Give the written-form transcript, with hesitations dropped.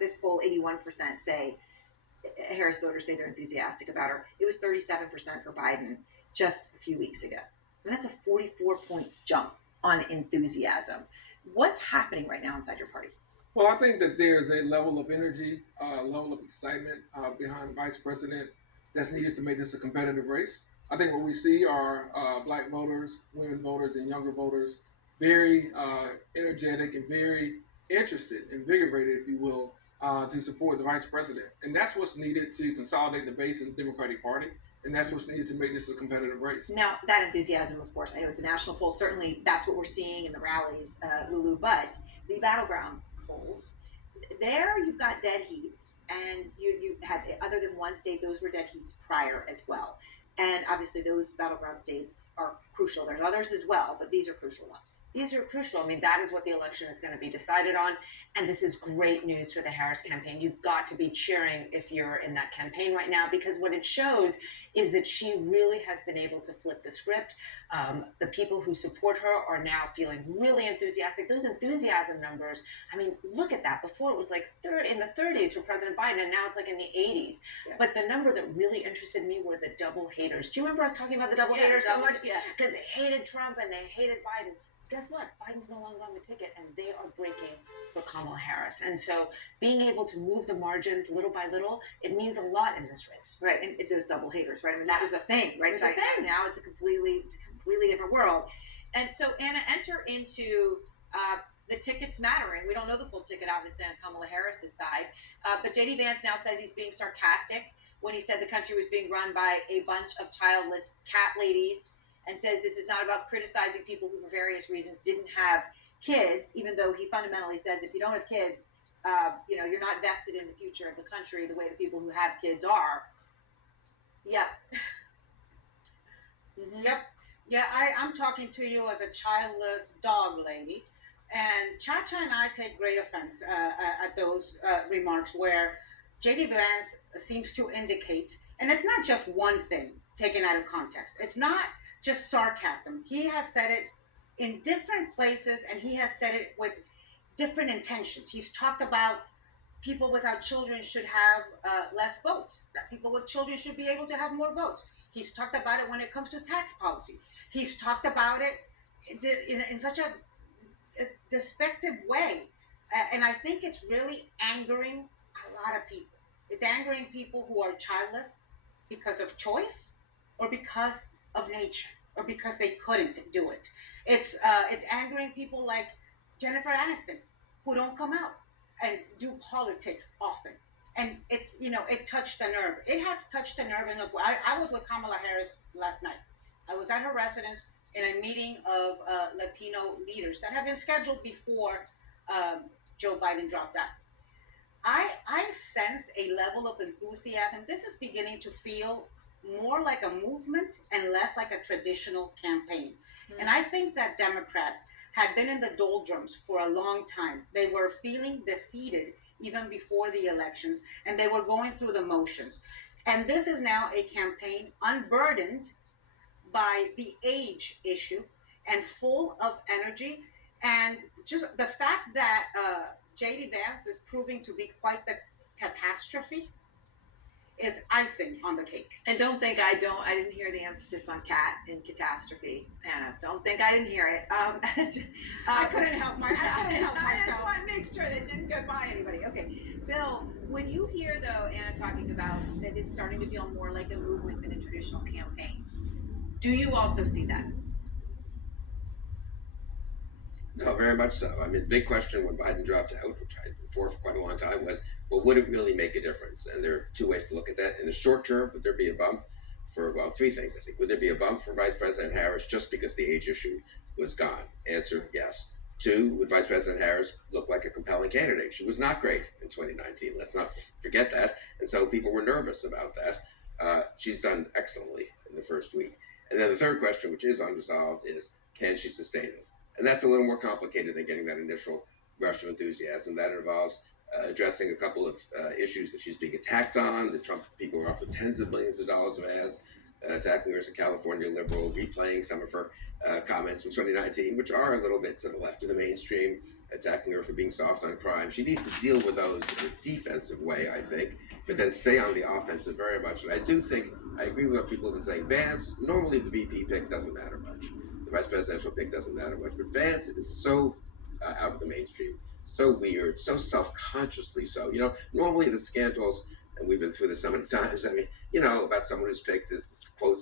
This poll, 81% say Harris voters say they're enthusiastic about her. It was 37% for Biden just a few weeks ago. And that's a 44-point jump on enthusiasm. What's happening right now inside your party? Well, I think that there's a level of energy, level of excitement behind the vice president that's needed to make this a competitive race. I think what we see are black voters, women voters, and younger voters very energetic and very interested, invigorated, if you will, to support the vice president. And that's what's needed to consolidate the base in the Democratic Party. And that's what's needed to make this a competitive race. Now, that enthusiasm, of course, I know it's a national poll. Certainly, that's what we're seeing in the rallies, Lulu. But the battleground polls, there you've got dead heats, and you had, other than one state, those were dead heats prior as well. And obviously, those battleground states are crucial. There's others as well, but these are crucial ones. These are crucial. I mean, that is what the election is going to be decided on. And this is great news for the Harris campaign. You've got to be cheering if you're in that campaign right now, because what it shows is that she really has been able to flip the script. The people who support her are now feeling really enthusiastic. Those enthusiasm numbers, I mean, look at that. Before it was like in the 30s for President Biden, and now it's like in the 80s. Yeah. But the number that really interested me were the double haters. Do you remember us talking about the double haters so much? Yeah. Because they hated Trump and they hated Biden. Guess what? Biden's no longer on the ticket, and they are breaking for Kamala Harris. And so being able to move the margins little by little, it means a lot in this race. Right, and those double haters, right? I mean, that was a thing, right? It was a thing. Now it's a completely different world. And so, Anna, enter into the tickets mattering. We don't know the full ticket, obviously, on Kamala Harris's side. But J.D. Vance now says he's being sarcastic when he said the country was being run by a bunch of childless cat ladies, and says this is not about criticizing people who, for various reasons, didn't have kids, even though he fundamentally says if you don't have kids, you're not vested in the future of the country the way the people who have kids are. Yeah. Mm-hmm. Yep. Yeah, I'm talking to you as a childless dog lady. And Cha-Cha and I take great offense at those remarks where J.D. Vance seems to indicate, and it's not just one thing taken out of context. It's not just sarcasm. He has said it in different places, and he has said it with different intentions. He's talked about people without children should have less votes, that people with children should be able to have more votes. He's talked about it when it comes to tax policy. He's talked about it in such a despective way. And I think it's really angering a lot of people. It's angering people who are childless because of choice or because of nature, or because they couldn't do it. It's angering people like Jennifer Aniston, who don't come out and do politics often. And it's, it touched a nerve. It has touched a nerve. And look, I was with Kamala Harris last night. I was at her residence in a meeting of Latino leaders that had been scheduled before Joe Biden dropped out. I sense a level of enthusiasm. This is beginning to feel more like a movement and less like a traditional campaign. Mm-hmm. And I think that Democrats had been in the doldrums for a long time. They were feeling defeated even before the elections, and they were going through the motions. And this is now a campaign unburdened by the age issue and full of energy. And just the fact that J.D. Vance is proving to be quite the catastrophe is icing on the cake. And don't think I didn't hear the emphasis on cat and catastrophe, Anna. Don't think I didn't hear it. I couldn't help myself. I just want to make sure that it didn't go by anybody. Okay, Bill, when you hear, though, Anna talking about that it's starting to feel more like a movement than a traditional campaign, do you also see that? No, very much so. I mean, the big question when Biden dropped out, which I had been for quite a long time, was, well, would it really make a difference? And there are two ways to look at that. In the short term, would there be a bump for, well, three things, I think. Would there be a bump for Vice President Harris just because the age issue was gone? Answer, yes. Two, would Vice President Harris look like a compelling candidate? She was not great in 2019. Let's not forget that. And so people were nervous about that. She's done excellently in the first week. And then the third question, which is unresolved, is can she sustain it? And that's a little more complicated than getting that initial rush of enthusiasm. That involves addressing a couple of issues that she's being attacked on. The Trump people are up with tens of millions of dollars of ads, attacking her as a California liberal, replaying some of her comments from 2019, which are a little bit to the left of the mainstream, attacking her for being soft on crime. She needs to deal with those in a defensive way, I think, but then stay on the offensive very much. And I do think, I agree with what people have been saying. Vance, normally the VP pick doesn't matter much. The vice presidential pick doesn't matter much. But Vance is so out of the mainstream, so weird, so self-consciously so. Normally the scandals, and we've been through this so many times, I mean, about someone who's picked is this quote